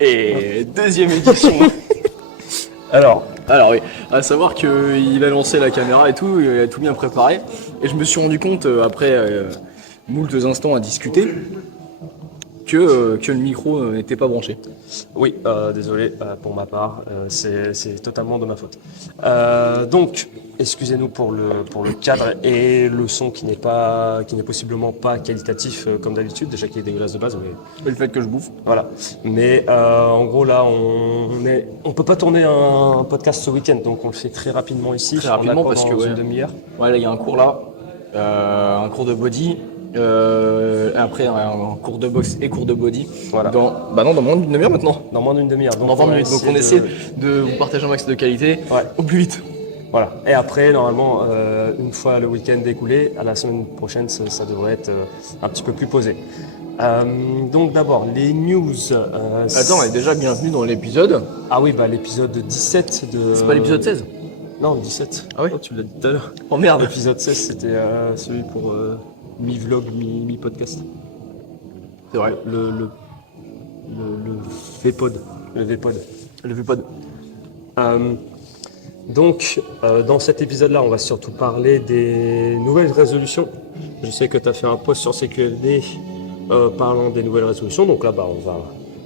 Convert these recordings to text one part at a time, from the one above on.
Et deuxième édition. Alors oui, à savoir qu'il a lancé la caméra et tout, il a tout bien préparé. Et je me suis rendu compte, après moultes instants à discuter, que le micro n'était pas branché. Oui, désolé pour ma part, c'est totalement de ma faute. Donc, excusez-nous pour le cadre et le son qui n'est possiblement pas qualitatif comme d'habitude, déjà qu'il est dégueulasse de base, mais Et le fait que je bouffe. voilà. Mais en gros là, on peut pas tourner un podcast ce week-end, donc on le fait très rapidement ici. Très rapidement, en parce que, dans ouais. une demi-heure. Ouais, là il y a un cours là, un cours de body, après un cours de boxe et cours de body. Voilà. Dans moins d'une demi-heure maintenant. Dans moins d'une demi-heure. Dans 20 minutes, donc on essaie de vous partager un max de qualité au plus vite. Voilà. Et après, normalement, une fois le week-end écoulé, à la semaine prochaine, ça devrait être un petit peu plus posé. Donc d'abord, les news. Attends, et déjà bienvenue dans l'épisode. Ah oui, l'épisode 17 de... C'est pas l'épisode 16? Non, 17. Ah ouais? Oh, tu l'as dit tout à l'heure. Oh merde. L'épisode 16, c'était celui pour mi-vlog, mi-podcast. C'est vrai. Le VPod. Le VPod. Le VPod. Donc, dans cet épisode-là, on va surtout parler des nouvelles résolutions. Je sais que tu as fait un post sur CQLD parlant des nouvelles résolutions. Donc là,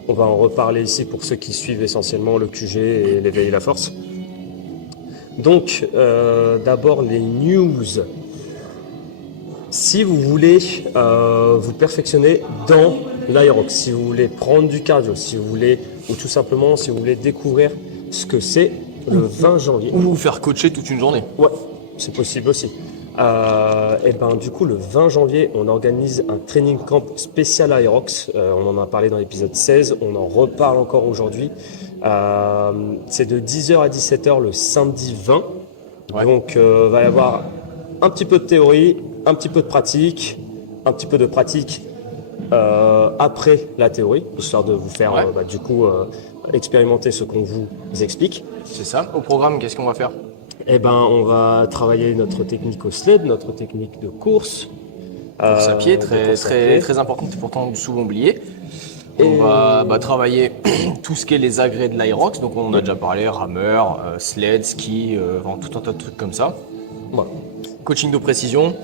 on va en reparler ici pour ceux qui suivent essentiellement le QG et l'éveil et la force. Donc, d'abord, les news. Si vous voulez vous perfectionner dans l'aérox, si vous voulez prendre du cardio, si vous voulez, ou tout simplement si vous voulez découvrir ce que c'est le 20 janvier. Ou vous faire coacher toute une journée. Ouais, c'est possible aussi. Et du coup, le 20 janvier, on organise un training camp spécial Aerox. On en a parlé dans l'épisode 16, on en reparle encore aujourd'hui. C'est de 10h à 17h le samedi 20. Ouais. Donc, va y avoir un petit peu de théorie, un petit peu de pratique, après la théorie, histoire de vous faire expérimenter ce qu'on vous explique. C'est ça. Au programme, qu'est-ce qu'on va faire? On va travailler notre technique au sled, notre technique de course. Course à pied, très importante et pourtant souvent oubliée. On va travailler tout ce qui est les agrès de l'Aerox, donc on en a déjà parlé, rameur, sled, ski, tout un tas de trucs comme ça. Voilà. Coaching de précision.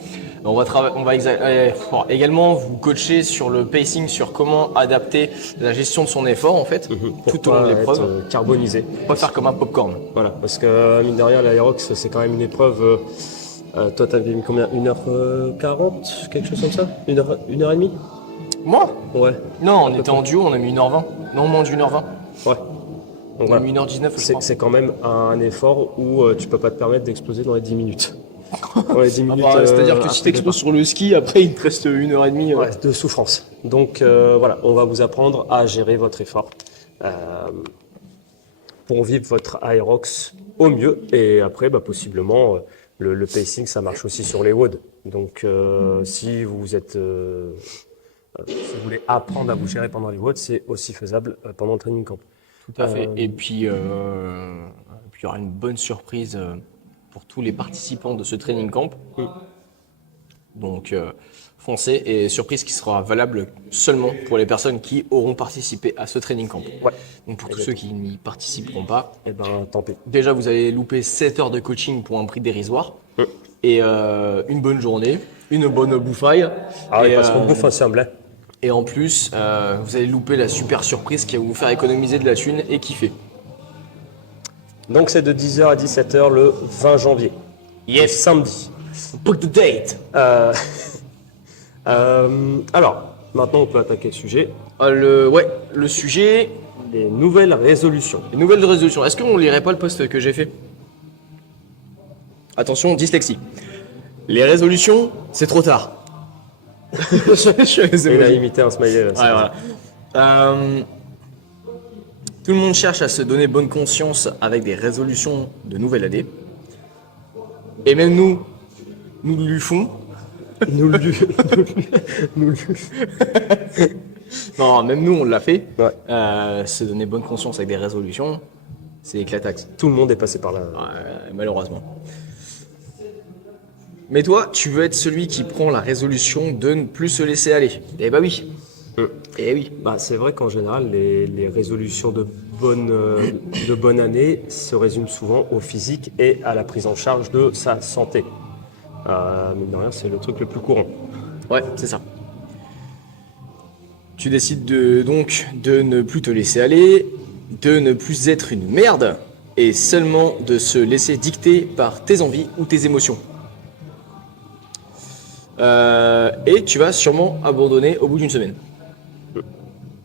On va également vous coacher sur le pacing, sur comment adapter la gestion de son effort en fait, tout au long de l'épreuve. Carbonisé. Pas faire comme un popcorn. Voilà, parce que mine de rien, l'Aerox c'est quand même une épreuve. Toi, t'avais mis combien? 1h40, quelque chose comme ça? 1h30? Moi? Ouais. Non, on était en duo, on a mis 1h20. Non, moins d'1h20. Ouais. Donc on a mis 1h19, je crois. C'est quand même un effort où tu peux pas te permettre d'exploser dans les 10 minutes. Ouais, 10 minutes, c'est-à-dire que si tu exploses sur le ski, après il te reste 1h30 de souffrance. Donc voilà, on va vous apprendre à gérer votre effort pour vivre votre Aerox au mieux. Et après, possiblement, le pacing, ça marche aussi sur les WOD. Donc si vous voulez apprendre à vous gérer pendant les WOD, c'est aussi faisable pendant le training camp. Tout à fait. Et puis, il y aura une bonne surprise pour tous les participants de ce training camp. Donc, foncez, et surprise qui sera valable seulement pour les personnes qui auront participé à ce training camp. Ouais. Donc, pour tous ceux qui n'y participeront pas, tant pis. Déjà, vous allez louper 7 heures de coaching pour un prix dérisoire. Et une bonne journée, une bonne bouffaille. Ah oui, parce qu'on bouffe ensemble. Hein. Et en plus, vous allez louper la super surprise qui va vous faire économiser de la thune et kiffer. Donc c'est de 10h à 17h le 20 janvier. Yes. Le samedi. Book the date. Alors, maintenant on peut attaquer le sujet. Le sujet... Les nouvelles résolutions. Les nouvelles résolutions. Est-ce qu'on lirait pas le post que j'ai fait? Attention, dyslexie. Les résolutions, c'est trop tard. Il a imité un smiley. Voilà. Tout le monde cherche à se donner bonne conscience avec des résolutions de nouvelle année. Et même nous le font. Non, même nous, on l'a fait. Ouais. Se donner bonne conscience avec des résolutions, c'est éclataxe. Tout le monde est passé par là. Malheureusement. Mais toi, tu veux être celui qui prend la résolution de ne plus se laisser aller. Eh bah oui. Et oui. Bah, c'est vrai qu'en général, les résolutions de bonne année se résument souvent au physique et à la prise en charge de sa santé. Mine de rien, c'est le truc le plus courant. Ouais, c'est ça. Tu décides donc de ne plus te laisser aller, de ne plus être une merde, et seulement de se laisser dicter par tes envies ou tes émotions. Et tu vas sûrement abandonner au bout d'une semaine.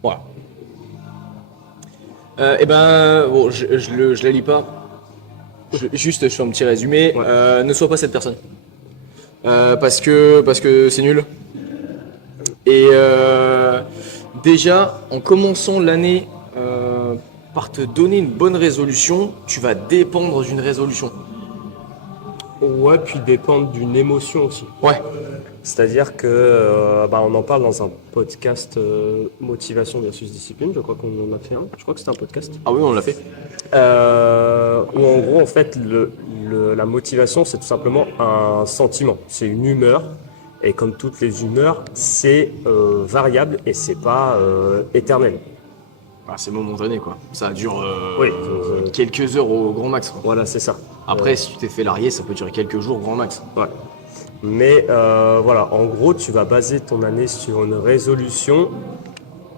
Voilà. Et ben, bon, je la lis pas. Juste, je fais un petit résumé. Ouais. Ne sois pas cette personne. Parce que c'est nul. Et déjà, en commençant l'année par te donner une bonne résolution, tu vas dépendre d'une résolution. Ouais, puis dépendre d'une émotion aussi. Ouais. C'est-à-dire que, on en parle dans un podcast Motivation versus Discipline, je crois qu'on en a fait un. Je crois que c'était un podcast. Ah oui, on l'a fait. Où en gros, en fait, la motivation, c'est tout simplement un sentiment. C'est une humeur. Et comme toutes les humeurs, c'est variable et c'est pas éternel. Ah, c'est momentané quoi. Ça dure Oui. quelques heures au grand max. Voilà, c'est ça. Après, si tu t'es fait larguer, ça peut durer quelques jours grand max. Ouais. Mais voilà, en gros, tu vas baser ton année sur une résolution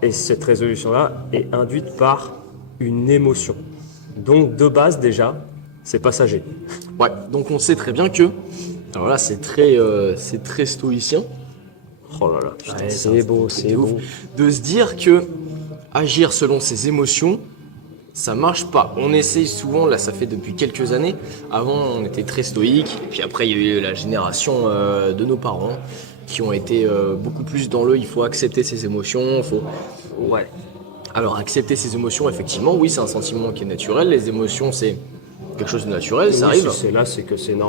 et cette résolution-là est induite par une émotion. Donc, de base, déjà, c'est passager. Ouais. Donc on sait très bien que, voilà, c'est très stoïcien. Oh là là, putain, Ouais, c'est beau, un truc c'est de ouf. beau. De se dire que agir selon ses émotions, ça marche pas. On essaye souvent, là ça fait depuis quelques années, avant on était très stoïque, et puis après il y a eu la génération de nos parents qui ont été beaucoup plus dans il faut accepter ses émotions, faut... Ouais. Alors accepter ses émotions, effectivement, oui c'est un sentiment qui est naturel, les émotions c'est quelque chose de naturel, ça Oui, arrive. si c'est là, c'est que c'est un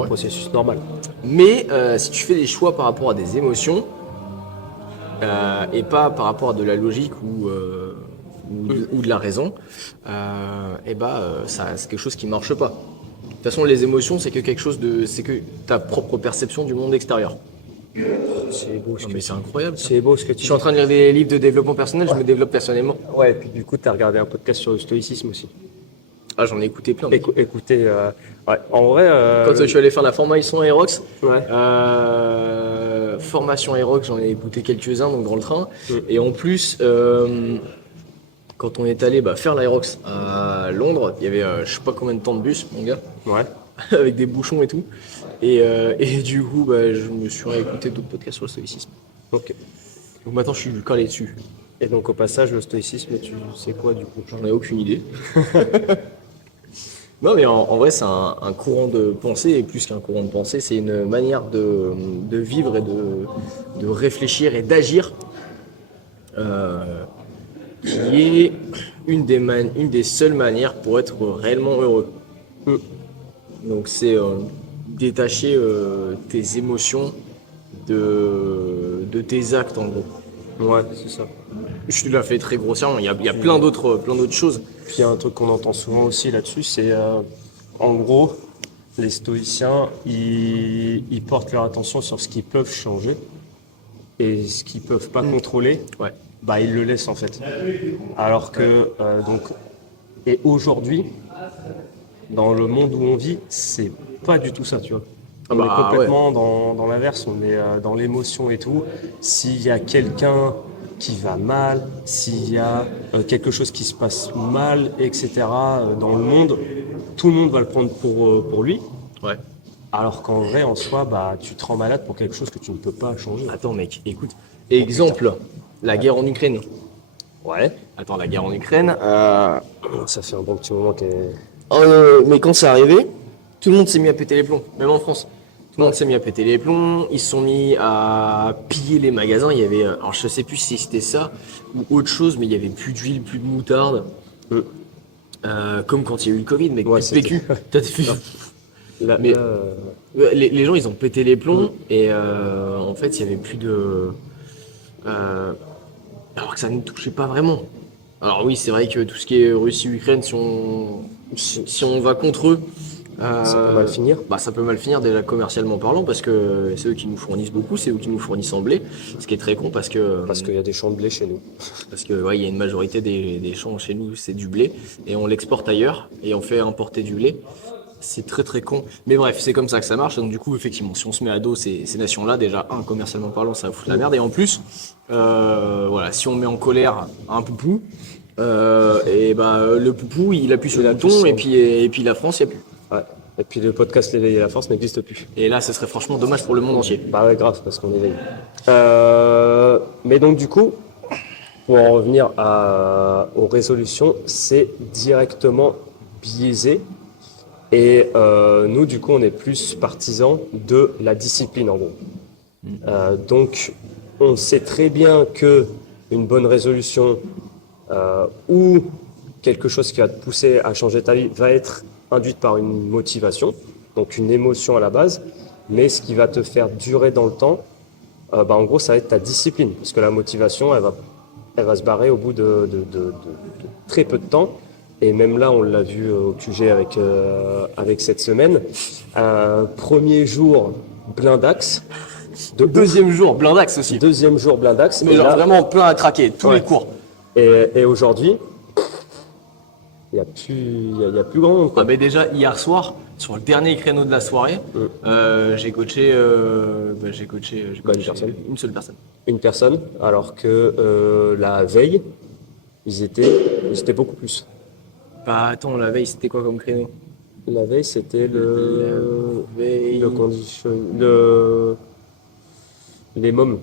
Ouais. processus normal. Mais si tu fais des choix par rapport à des émotions, et pas par rapport à de la logique ou de la raison, c'est quelque chose qui marche pas. De toute façon, les émotions, c'est que ta propre perception du monde extérieur. C'est beau ce Non, que mais c'est incroyable. Ça. c'est beau ce que Je tu suis en train de lire des livres de développement personnel, je me développe personnellement. Ouais, et puis du coup, tu as regardé un podcast sur le stoïcisme aussi. Ah, j'en ai écouté plein. Mec. Écoutez, ouais, en vrai. Quand je suis allé faire la formation Aerox, Ouais. formation Aerox, j'en ai écouté quelques-uns donc dans le train. Et en plus, quand on est allé faire l'Aerox à Londres, il y avait je sais pas combien de temps de bus, mon gars, Ouais. avec des bouchons et tout. Et du coup, je me suis réécouté d'autres podcasts sur le stoïcisme. Ok. Donc maintenant, je suis calé dessus. Et donc, au passage, le stoïcisme, tu sais quoi du coup? J'en ai aucune idée. Non, mais en vrai, c'est un courant de pensée, et plus qu'un courant de pensée, c'est une manière de vivre et de réfléchir et d'agir qui est une des seules manières pour être réellement heureux. Donc, c'est détacher tes émotions de tes actes, en gros. Ouais, c'est ça. Je te l'ai fait très grossièrement, il y a plein d'autres choses. Puis il y a un truc qu'on entend souvent aussi là-dessus, c'est en gros, les stoïciens, ils portent leur attention sur ce qu'ils peuvent changer et ce qu'ils peuvent pas contrôler, Ouais. ils le laissent en fait. Alors que, et aujourd'hui, dans le monde où on vit, c'est pas du tout ça, tu vois. Ah On bah, est complètement dans l'inverse, on est dans l'émotion et tout. S'il y a quelqu'un qui va mal, s'il y a quelque chose qui se passe mal, etc., dans le monde, tout le monde va le prendre pour lui. Ouais. Alors qu'en vrai, en soi, tu te rends malade pour quelque chose que tu ne peux pas changer. Attends, mec, écoute. Exemple, la guerre en Ukraine. Ouais. Attends, la guerre en Ukraine. Ça fait un bon petit moment qu'elle... Mais quand c'est arrivé, tout le monde s'est mis à péter les plombs, même en France. Tout le monde s'est mis à péter les plombs, ils se sont mis à piller les magasins. Il y avait, alors je sais plus si c'était ça ou autre chose, mais il y avait plus d'huile, plus de moutarde. Comme quand il y a eu le Covid, mec, Ouais, plus de PQ. T'as fait- Là, Mais- là, les gens, ils ont pété les plombs et en fait, il y avait plus de. Alors que ça ne touchait pas vraiment. Alors oui, c'est vrai que tout ce qui est Russie-Ukraine, si on va contre eux, Ça peut mal finir. Bah, ça peut mal finir déjà commercialement parlant parce que c'est eux qui nous fournissent beaucoup, c'est eux qui nous fournissent en blé, ce qui est très con parce que Parce qu'il y a des champs de blé chez nous. ouais, il y a une majorité des champs chez nous, c'est du blé et on l'exporte ailleurs et on fait importer du blé. C'est très très con. Mais bref, c'est comme ça que ça marche. Donc du coup, effectivement, si on se met à dos ces nations-là, déjà, commercialement parlant, ça va foutre la merde. Et en plus, voilà, si on met en colère un poupou, et ben le poupou, il appuie sur le bouton et puis la France, il n'y a plus. Ouais. Et puis le podcast L'éveil et la force n'existe plus. Et là, ce serait franchement dommage pour le monde entier. Bah ouais, grave, parce qu'on éveille. Mais donc du coup, pour en revenir aux résolutions, c'est directement biaisé. Et nous, du coup, on est plus partisans de la discipline, en gros. Donc, on sait très bien que une bonne résolution ou quelque chose qui va te pousser à changer ta vie va être induite par une motivation, donc une émotion à la base, mais ce qui va te faire durer dans le temps, en gros, ça va être ta discipline, parce que la motivation, elle va se barrer au bout de très peu de temps. Et même là, on l'a vu au QG avec cette semaine. Premier jour, blindax. Deuxième jour, blindax aussi. Deuxième jour, blindax. Mais genre vraiment plein à craquer, tous les cours. Et aujourd'hui, il y a plus grand monde, quoi. Ah, mais déjà, hier soir, sur le dernier créneau de la soirée, j'ai coaché, une seule personne. Une personne, alors que la veille, ils étaient beaucoup plus. Bah attends, la veille, c'était quoi comme créneau? La veille, c'était veille. Les mômes.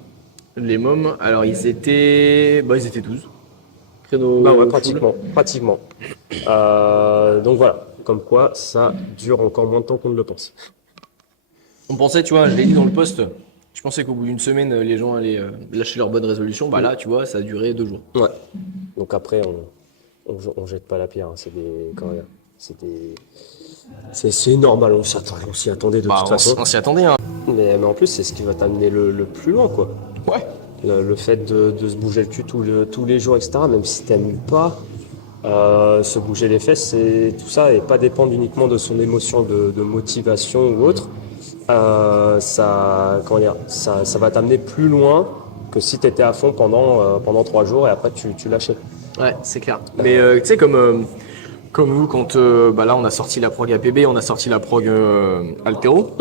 Les mômes, alors ils étaient 12. Créneau. Bah ouais, full. pratiquement. Donc voilà, comme quoi ça dure encore moins de temps qu'on ne le pense. On pensait, tu vois, je l'ai dit dans le post, je pensais qu'au bout d'une semaine, les gens allaient lâcher leur bonne résolution. Bah là, tu vois, ça a duré 2 jours. Ouais. Donc après, on jette pas la pierre, hein. C'est normal, on s'y attendait de toute façon. On s'y attendait, hein. Mais en plus, c'est ce qui va t'amener le plus loin, quoi. Ouais. Le fait de se bouger le cul tous les jours, etc., même si t'aimes pas se bouger les fesses, c'est tout ça, et pas dépendre uniquement de son émotion de motivation ou autre, ça va t'amener plus loin que si t'étais à fond pendant 3 jours et après tu lâchais. Ouais, c'est clair. Mais tu sais, comme nous, quand là, on a sorti la prog APB, on a sorti la prog Altero.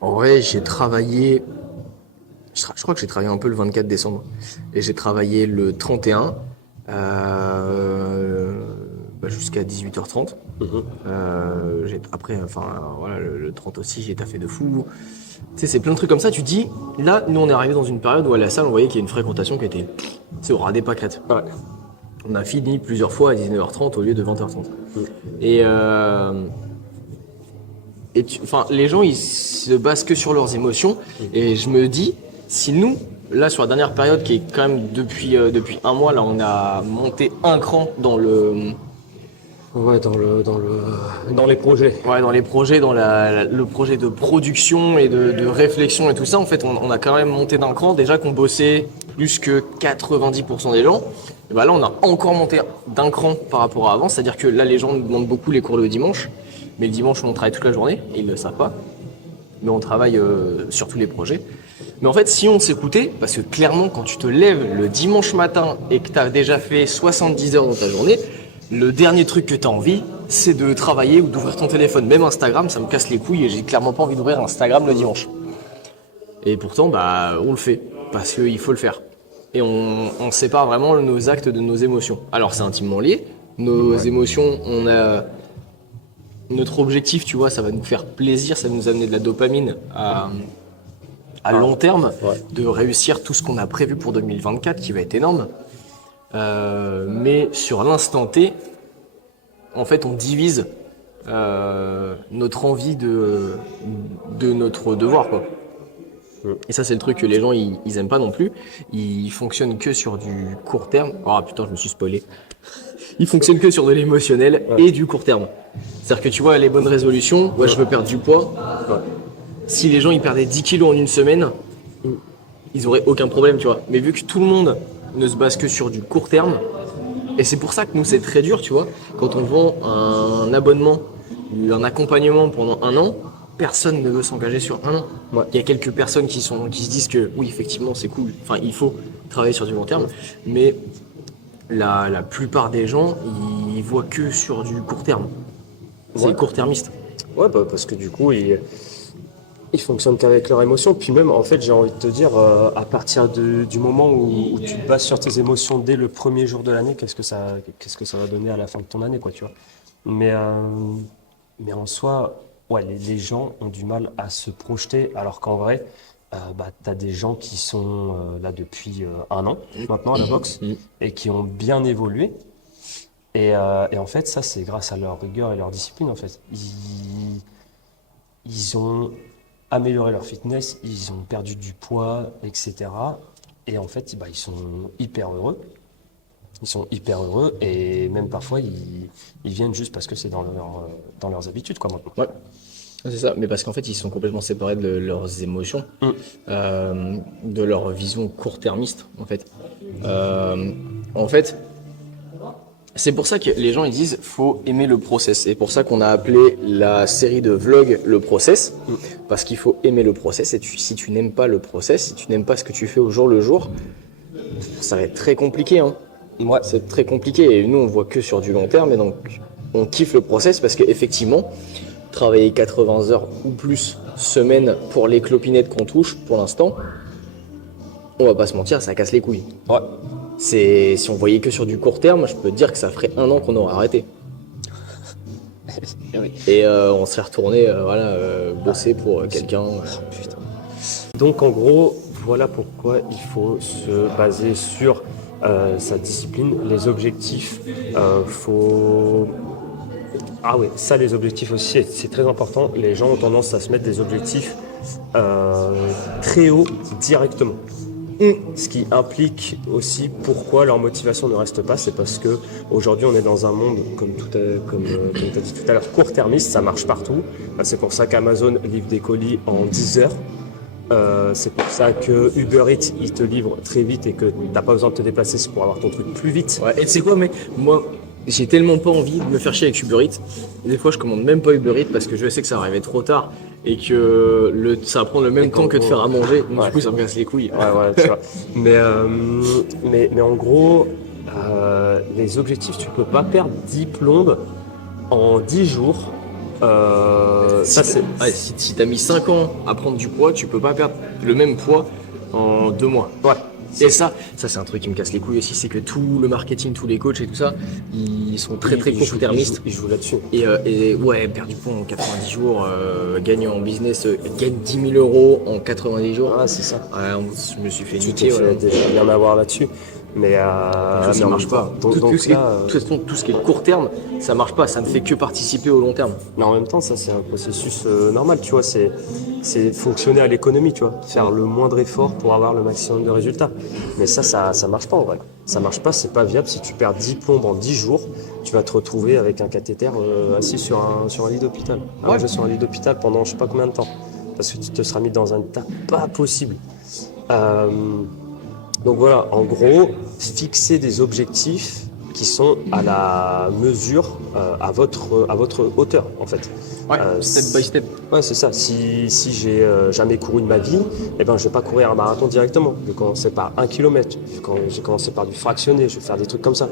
En vrai, j'ai travaillé. Je crois que j'ai travaillé un peu le 24 décembre. Et j'ai travaillé le 31 jusqu'à 18h30. Après, voilà, le 30 aussi, j'ai taffé de fou. Tu sais, c'est plein de trucs comme ça. Tu te dis, là, nous, on est arrivé dans une période où à la salle, on voyait qu'il y a une fréquentation qui était au ras des pâquerettes. Ouais. On a fini plusieurs fois à 19h30 au lieu de 20h30. Les gens, ils se basent que sur leurs émotions. Et je me dis, si nous, là, sur la dernière période, qui est quand même depuis un mois, là, on a monté un cran dans le... Ouais, dans les projets. Ouais, dans les projets, dans le projet de production et de réflexion et tout ça, en fait, on a quand même monté d'un cran. Déjà qu'on bossait plus que 90% des gens. Et bah là, on a encore monté d'un cran par rapport à avant. C'est-à-dire que là, les gens nous demandent beaucoup les cours le dimanche. Mais le dimanche, on travaille toute la journée et ils ne le savent pas. Mais on travaille sur tous les projets. Mais en fait, si on s'écoutait, parce que clairement, quand tu te lèves le dimanche matin et que tu as déjà fait 70 heures dans ta journée, le dernier truc que tu as envie, c'est de travailler ou d'ouvrir ton téléphone. Même Instagram, ça me casse les couilles et j'ai clairement pas envie d'ouvrir Instagram le dimanche. Et pourtant, on le fait, parce qu'il faut le faire. Et on sépare vraiment nos actes de nos émotions. Alors c'est intimement lié. Nos émotions, notre objectif, tu vois, ça va nous faire plaisir, ça va nous amener de la dopamine à long terme, de réussir tout ce qu'on a prévu pour 2024, qui va être énorme. Mais sur l'instant T, en fait, on divise notre envie de notre devoir, quoi. Et ça, c'est le truc que les gens, ils aiment pas non plus. Ils fonctionnent que sur du court terme. Oh putain, je me suis spoilé. Ils fonctionnent que sur de l'émotionnel et du court terme. C'est-à-dire que tu vois, les bonnes résolutions, je veux perdre du poids. Si les gens, ils perdaient 10 kilos en une semaine, ils auraient aucun problème, tu vois. Mais vu que tout le monde ne se base que sur du court terme, et c'est pour ça que nous, c'est très dur, tu vois. Quand on vend un abonnement un accompagnement pendant un an, personne ne veut s'engager sur un an. Ouais. Il y a quelques personnes qui se disent que oui, effectivement, c'est cool. Enfin, il faut travailler sur du long terme, mais la plupart des gens, ils voient que sur du court terme. C'est Ouais. court-termiste. Ouais, bah, parce que du coup, ils fonctionnent qu'avec leurs émotions. Puis même, en fait, j'ai envie de te dire, à partir du moment où tu te bases sur tes émotions dès le premier jour de l'année, qu'est-ce que ça va donner à la fin de ton année, quoi, tu vois. Mais, euh, mais en soi, ouais, les gens ont du mal à se projeter, alors qu'en vrai, bah, tu as des gens qui sont là depuis un an maintenant à la boxe et qui ont bien évolué. Et en fait, ça, c'est grâce à leur rigueur et leur discipline, en fait. Ils ont amélioré leur fitness, ils ont perdu du poids, etc. Et en fait, bah, ils sont hyper heureux. Ils sont hyper heureux et même parfois, ils viennent juste parce que c'est dans leurs habitudes, quoi, maintenant. Ouais, c'est ça. Mais parce qu'en fait, ils sont complètement séparés de leurs émotions, de leur vision court-termiste, en fait. En fait, c'est pour ça que les gens ils disent faut aimer le process. C'est pour ça qu'on a appelé la série de vlogs le process, parce qu'il faut aimer le process. Et si tu n'aimes pas le process, si tu n'aimes pas ce que tu fais au jour le jour, ça va être très compliqué. Hein. Ouais. C'est très compliqué. Et nous, on voit que sur du long terme. Et donc, on kiffe le process parce qu'effectivement, travailler 80 heures ou plus semaine pour les clopinettes qu'on touche pour l'instant, on va pas se mentir, ça casse les couilles. Ouais. Si on voyait que sur du court terme, je peux te dire que ça ferait un an qu'on aurait arrêté. Et on serait retourné bosser pour quelqu'un. Putain. Donc en gros, voilà pourquoi il faut se baser sur sa discipline, les objectifs. Ah ouais, ça les objectifs aussi, c'est très important. Les gens ont tendance à se mettre des objectifs très hauts directement. Ce qui implique aussi pourquoi leur motivation ne reste pas, c'est parce que aujourd'hui on est dans un monde, comme tu as dit tout à l'heure, court-termiste, ça marche partout. C'est pour ça qu'Amazon livre des colis en 10 heures. C'est pour ça que Uber Eats, il te livre très vite et que tu n'as pas besoin de te déplacer pour avoir ton truc plus vite. Ouais, et tu sais quoi, mec, moi, j'ai tellement pas envie de me faire chier avec Uber Eats. Des fois, je commande même pas Uber Eats parce que je sais que ça va arriver trop tard et que ça va prendre le même temps que de faire à manger. Donc, du coup, ça me casse les couilles. Ouais, tu vois. Mais en gros, les objectifs, tu peux pas perdre 10 plombes en 10 jours. Si t'as mis 5 ans à prendre du poids, tu peux pas perdre le même poids en 2 mois. Ouais. Et ça c'est un truc qui me casse les couilles aussi, c'est que tout le marketing, tous les coachs et tout ça, ils sont très court-termistes. Ils jouent là-dessus. Et ouais, perdre du poids en 90 jours, gagner en business, gagne 10 000 euros en 90 jours. Ah, c'est ça. Ouais, je me suis fait Tu niquer. t'es fait rien à voir là-dessus. Mais Ça marche pas. Donc Tout là, ce qui est court terme, ça marche pas. Ça ne fait que participer au long terme. mais en même temps, ça c'est un processus normal, tu vois. C'est fonctionner à l'économie, tu vois. Faire le moindre effort pour avoir le maximum de résultats. Mais ça marche pas en vrai. Ça marche pas, c'est pas viable. Si tu perds 10 plombes en 10 jours, tu vas te retrouver avec un cathéter assis sur un lit d'hôpital. Allongé sur un lit d'hôpital pendant je sais pas combien de temps. Parce que tu te seras mis dans un état pas possible. Donc voilà, en gros, fixer des objectifs qui sont à la mesure, à votre hauteur, en fait. Ouais, step by step. Ouais, c'est ça. Si j'ai jamais couru de ma vie, eh ben, je vais pas courir un marathon directement. Je vais commencer par 1 kilomètre. Je vais commencer par du fractionné. Je vais faire des trucs comme ça.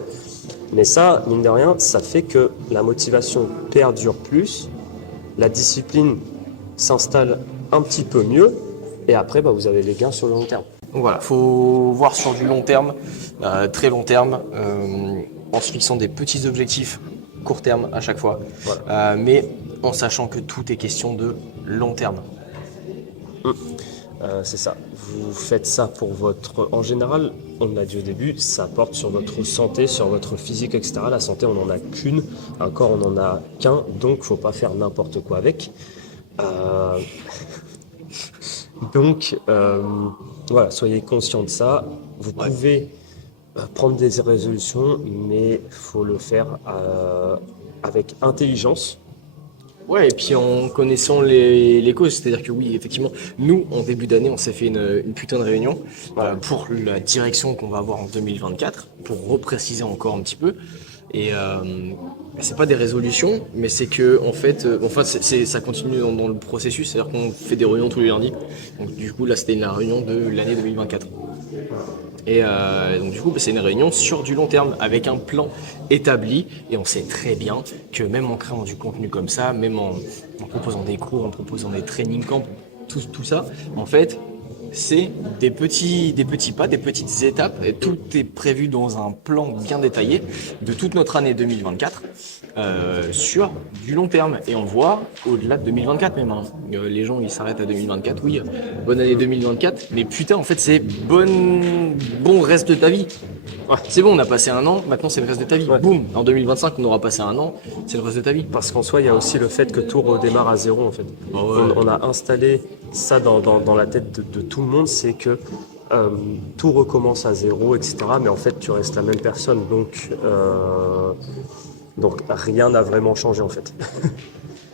Mais ça, mine de rien, ça fait que la motivation perdure plus, la discipline s'installe un petit peu mieux, et après, bah, vous avez les gains sur le long terme. Donc voilà, faut voir sur du long terme, très long terme, en se fixant des petits objectifs court terme à chaque fois, mais en sachant que tout est question de long terme. C'est ça. Vous faites ça pour votre... En général, on l'a dit au début, ça porte sur votre santé, sur votre physique, etc. La santé, on n'en a qu'une. Un corps, on n'en a qu'un. Donc, faut pas faire n'importe quoi avec. Donc, voilà, soyez conscient de ça. Vous pouvez prendre des résolutions, mais faut le faire avec intelligence. Ouais, et puis en connaissant les causes, c'est-à-dire que oui, effectivement, nous, en début d'année, on s'est fait une putain de réunion pour la direction qu'on va avoir en 2024, pour repréciser encore un petit peu. Et c'est pas des résolutions, mais c'est que en fait, ça continue dans le processus, c'est-à-dire qu'on fait des réunions tous les lundis. Donc du coup là c'était la réunion de l'année 2024. Et donc du coup c'est une réunion sur du long terme avec un plan établi et on sait très bien que même en créant du contenu comme ça, même en proposant des cours, en proposant des training camps, tout ça, en fait c'est des petits pas, des petites étapes et tout est prévu dans un plan bien détaillé de toute notre année 2024 sur du long terme et on voit au-delà de 2024 même. Les gens ils s'arrêtent à 2024, oui, bonne année 2024, mais putain en fait c'est bon reste de ta vie. Ouais, c'est bon, on a passé un an, maintenant c'est le reste de ta vie. Ouais. Boum, en 2025 on aura passé un an, c'est le reste de ta vie. Parce qu'en soi, il y a aussi le fait que tout redémarre à zéro en fait. Oh ouais. On a installé ça dans la tête de tout le monde, c'est que tout recommence à zéro, etc. Mais en fait, tu restes la même personne, donc rien n'a vraiment changé en fait.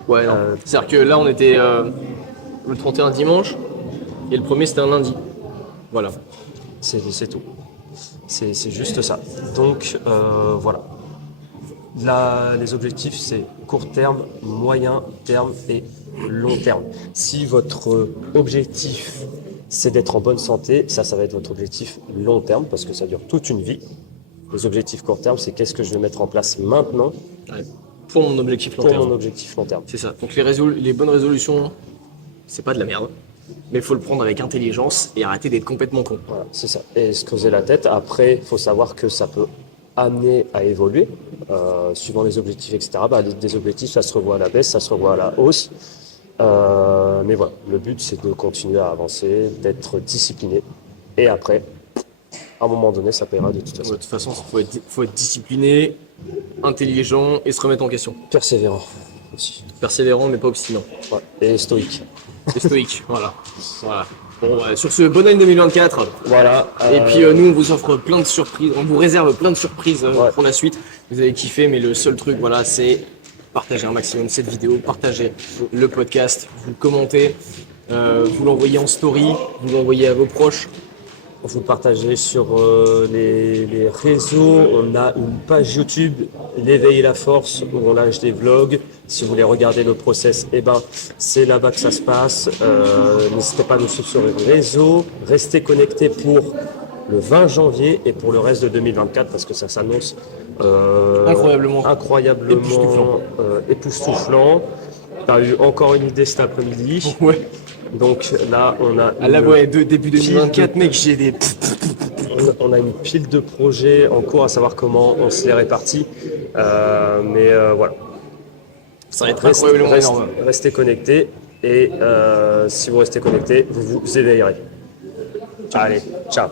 Ouais, non. C'est-à-dire que là on était le 31 dimanche et le premier c'était un lundi. Voilà. C'est tout. C'est juste ça. Donc voilà. Là, les objectifs, c'est court terme, moyen terme et long terme. Si votre objectif, c'est d'être en bonne santé, ça va être votre objectif long terme parce que ça dure toute une vie. Les objectifs court terme, c'est qu'est-ce que je vais mettre en place maintenant Ouais. Pour mon objectif long pour terme. mon objectif long terme. C'est ça. Donc les bonnes résolutions, c'est pas de la merde. Mais il faut le prendre avec intelligence et arrêter d'être complètement con. Voilà, c'est ça. Et se creuser la tête. Après, il faut savoir que ça peut amener à évoluer, suivant les objectifs, etc. Des objectifs, ça se revoit à la baisse, ça se revoit à la hausse. Mais voilà, le but, c'est de continuer à avancer, d'être discipliné. Et après, à un moment donné, ça paiera de toute façon. De toute façon, faut être discipliné, intelligent et se remettre en question. Persévérant aussi. Persévérant mais pas obstinant. Ouais. Et stoïque. Et stoïque, voilà. Bon, sur ce, bonne année 2024. Voilà. Et puis nous, on vous offre plein de surprises, on vous réserve plein de surprises Ouais. pour la suite. Vous avez kiffé, mais le seul truc, voilà, c'est partager un maximum cette vidéo, partager le podcast, vous le commentez, vous l'envoyez en story, vous l'envoyez à vos proches. Vous le partagez sur les réseaux. On a une page YouTube, l'éveil et la force, où on lâche des vlogs. Si vous voulez regarder le process, c'est là-bas que ça se passe. N'hésitez pas à nous suivre sur les réseaux. Restez connectés pour le 20 janvier et pour le reste de 2024 parce que ça s'annonce Incroyablement époustouflant. Tu as eu encore une idée cet après-midi. Ouais. Donc là, on a À la voix de début 2024, mec, j'ai des. on a une pile de projets en cours à savoir comment on se les répartit. Voilà. Ça va être incroyablement énorme. Restez connectés et si vous restez connectés, vous vous éveillerez. Allez, ciao.